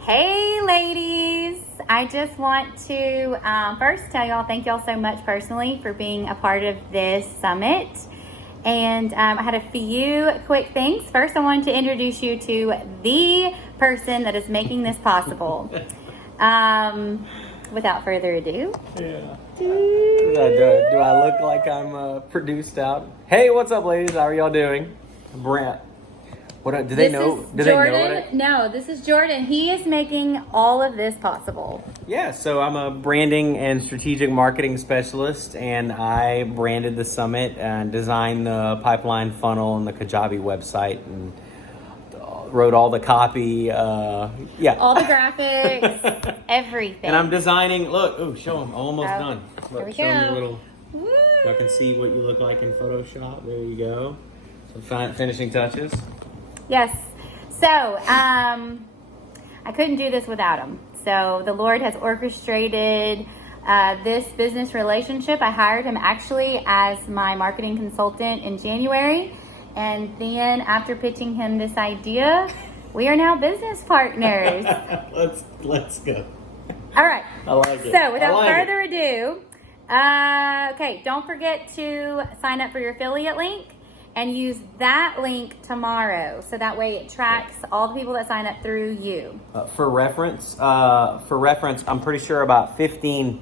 Hey, ladies. I just want to first tell y'all thank y'all so much personally for being a part of this summit. And I had a few quick things. First, I wanted to introduce you to the person that is making this possible. Without further ado. Yeah. Do I look like I'm produced out? Hey, what's up, ladies? How are y'all doing? Brent. What do they know? Do Jordan. they know it? No, this is Jordan. He is making all of this possible. Yeah, so I'm a branding and strategic marketing specialist, and I branded the summit and designed the pipeline funnel and the Kajabi website and wrote all the copy. All the graphics, everything. And I'm designing. Look, show them. Almost done. Here we Show 'em go. a little. So I can see what you look like in Photoshop. There you go. Some finishing touches. Yes. So, I couldn't do this without him. So the Lord has orchestrated this business relationship. I hired him actually as my marketing consultant in January. And then after pitching him this idea, we are now business partners. Let's go. All right. I like it. So without further ado, okay, don't forget to sign up for your affiliate link and use that link tomorrow. So that way it tracks all the people that sign up through you. For reference, I'm pretty sure about 15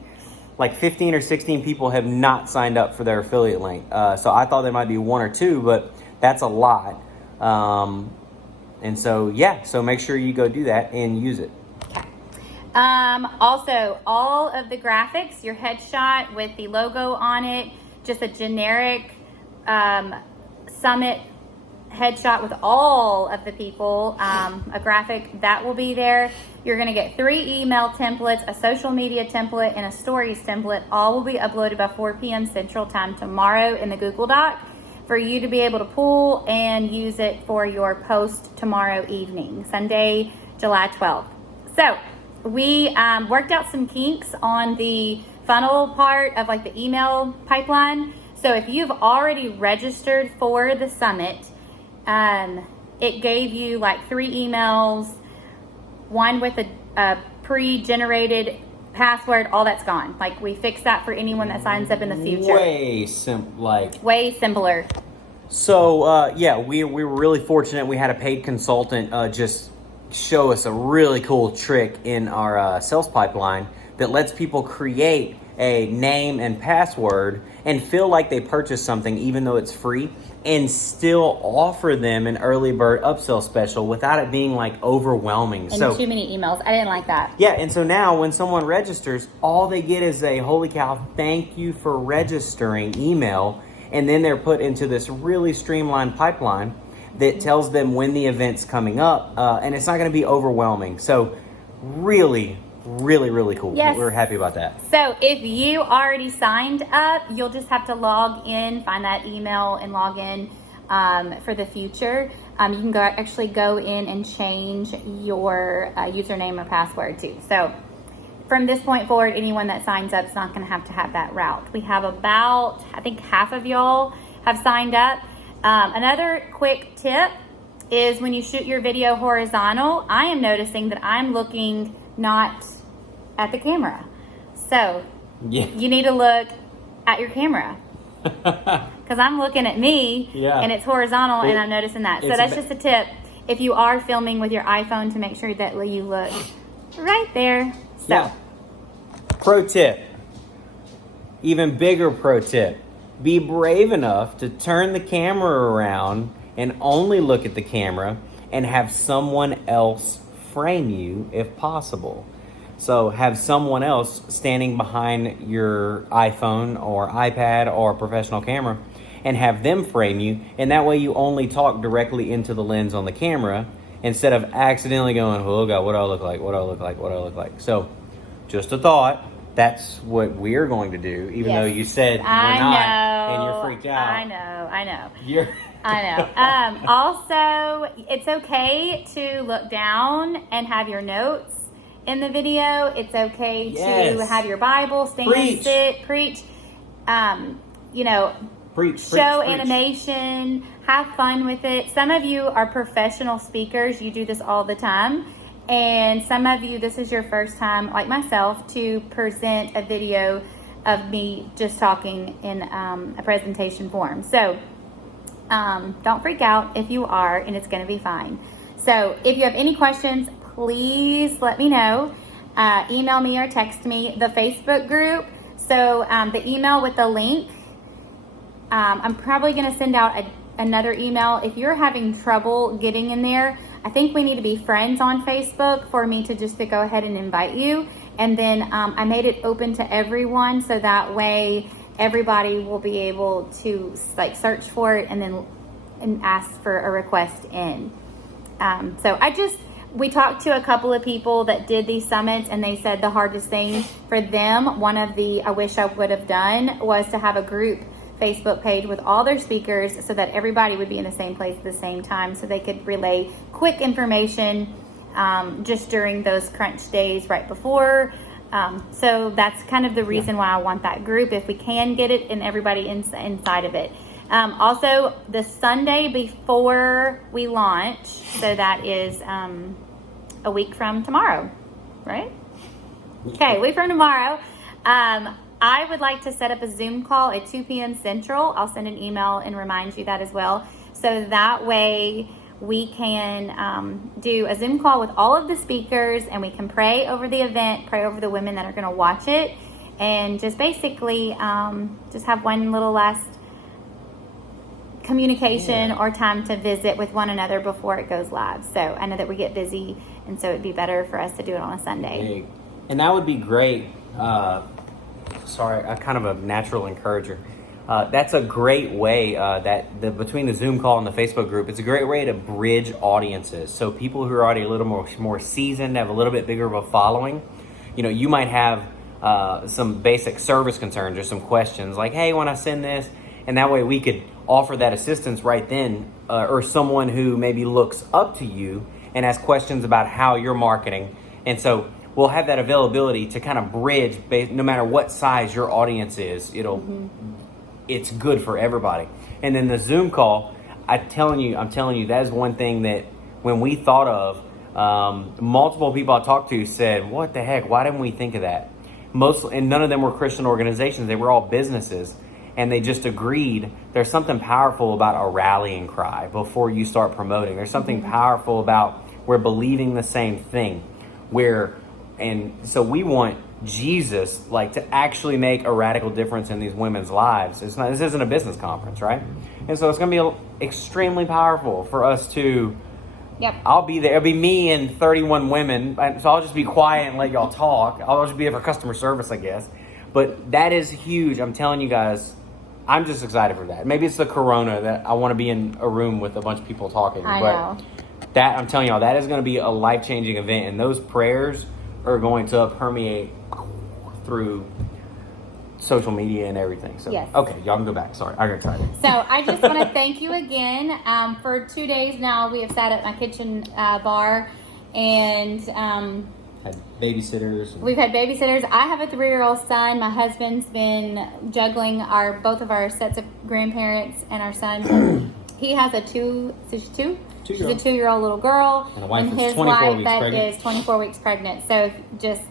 or 16 people have not signed up for their affiliate link. So I thought there might be one or two, but that's a lot. And so, so make sure you go do that and use it. Also, all of the graphics, your headshot with the logo on it, just a generic summit headshot with all of the people, a graphic that will be there. You're going to get 3 email templates, a social media template, and a stories template. All will be uploaded by 4 p.m. Central Time tomorrow in the Google Doc for you to be able to pull and use it for your post tomorrow evening, Sunday, July 12th. So we worked out some kinks on the funnel part of like the email pipeline. So if you've already registered for the summit, it gave you like 3 emails, one with a pre-generated password. All that's gone. Like we fixed that for anyone that signs up in the future. Way simpler. So we were really fortunate. We had a paid consultant just show us a really cool trick in our sales pipeline that lets people create a name and password and feel like they purchased something even though it's free, and still offer them an early bird upsell special without it being like overwhelming. And too many emails. I didn't like that. Yeah, and so now when someone registers, all they get is a holy cow, thank you for registering email, and then they're put into this really streamlined pipeline that tells them when the event's coming up, and it's not going to be overwhelming. So really cool. Yes. We're happy about that. So if you already signed up, you'll just have to log in, find that email and log in for the future. You can actually go in and change your username or password too. So from this point forward, anyone that signs up is not going to have that route. We have about, I think half of y'all have signed up. Another quick tip is when you shoot your video horizontal, I am noticing that I'm looking not at the camera. So you need to look at your camera. Because I'm looking at me and it's horizontal and I'm noticing that. So that's just a tip if you are filming with your iPhone to make sure that you look right there. So, pro tip, even bigger pro tip, be brave enough to turn the camera around and only look at the camera and have someone else frame you if possible. So have someone else standing behind your iPhone or iPad or professional camera and have them frame you. And that way you only talk directly into the lens on the camera instead of accidentally going, oh God, what do I look like? What do I look like? What do I look like? So just a thought. That's what we're going to do, even though you said we're not, and you're freaked out. I know. I know. Also, it's okay to look down and have your notes in the video. It's okay to have your Bible, stand, sit, preach. Show animation, have fun with it. Some of you are professional speakers. You do this all the time. And some of you, this is your first time, like myself, to present a video of me just talking in a presentation form. So don't freak out if you are, and it's going to be fine. So if you have any questions, please let me know. Email me or text me. The Facebook group, so the email with the link, I'm probably going to send out another email. If you're having trouble getting in there, I think we need to be friends on Facebook for me to just to go ahead and invite you. And then I made it open to everyone, so that way everybody will be able to like search for it and then ask for a request in. So we talked to a couple of people that did these summits, and they said the hardest thing for them, one of the I wish I would have done, was to have a group Facebook page with all their speakers so that everybody would be in the same place at the same time, so they could relay quick information just during those crunch days right before. So that's kind of the reason why I want that group, if we can get it and everybody inside of it. Also, the Sunday before we launch, so that is a week from tomorrow, right? Okay, a week from tomorrow. I would like to set up a Zoom call at 2 p.m. Central. I'll send an email and remind you that as well. So that way we can do a Zoom call with all of the speakers, and we can pray over the event, pray over the women that are going to watch it, and just basically just have one little last communication or time to visit with one another before it goes live. So I know that we get busy, and so it'd be better for us to do it on a Sunday. And that would be great. Sorry, I'm kind of a natural encourager. That's a great way between the Zoom call and the Facebook group, it's a great way to bridge audiences. So people who are already a little more seasoned, have a little bit bigger of a following. You know, you might have some basic service concerns or some questions like, hey, when I send this, and that way we could offer that assistance right then, or someone who maybe looks up to you and has questions about how you're marketing. And so we'll have that availability to kind of bridge, no matter what size your audience is. It's good for everybody. And then the Zoom call, I'm telling you, that is one thing that when we thought of, multiple people I talked to said, what the heck, why didn't we think of that? And none of them were Christian organizations, they were all businesses. And they just agreed there's something powerful about a rallying cry before you start promoting. There's something powerful about we're believing the same thing. And so we want Jesus to actually make a radical difference in these women's lives. This isn't a business conference, right? And so it's going to be extremely powerful for us to. Yep. I'll be there. It'll be me and 31 women. So I'll just be quiet and let y'all talk. I'll just be there for customer service, I guess. But that is huge. I'm telling you guys, I'm just excited for that. Maybe it's the corona that I want to be in a room with a bunch of people talking. I know. That, I'm telling y'all, that is going to be a life-changing event. And those prayers are going to permeate through social media and everything. So, yes. Okay, y'all can go back. Sorry, I got excited. So I just want to thank you again. For 2 days now, we have sat at my kitchen bar, and had babysitters. We've had babysitters. I have a 3-year-old son. My husband's been juggling both of our sets of grandparents and our son. He has a she's a 2-year-old little girl. And a wife and that's his 24 wife weeks that pregnant. is 24 weeks pregnant. So just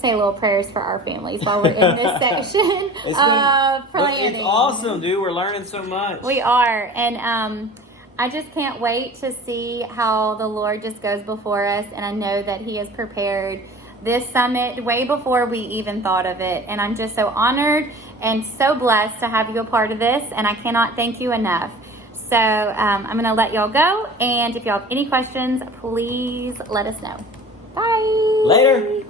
say a little prayers for our families while we're in this section of planning. It's awesome, dude. We're learning so much. We are. And I just can't wait to see how the Lord just goes before us. And I know that He has prepared this summit way before we even thought of it. And I'm just so honored and so blessed to have you a part of this. And I cannot thank you enough. So I'm going to let y'all go. And if y'all have any questions, please let us know. Bye. Later.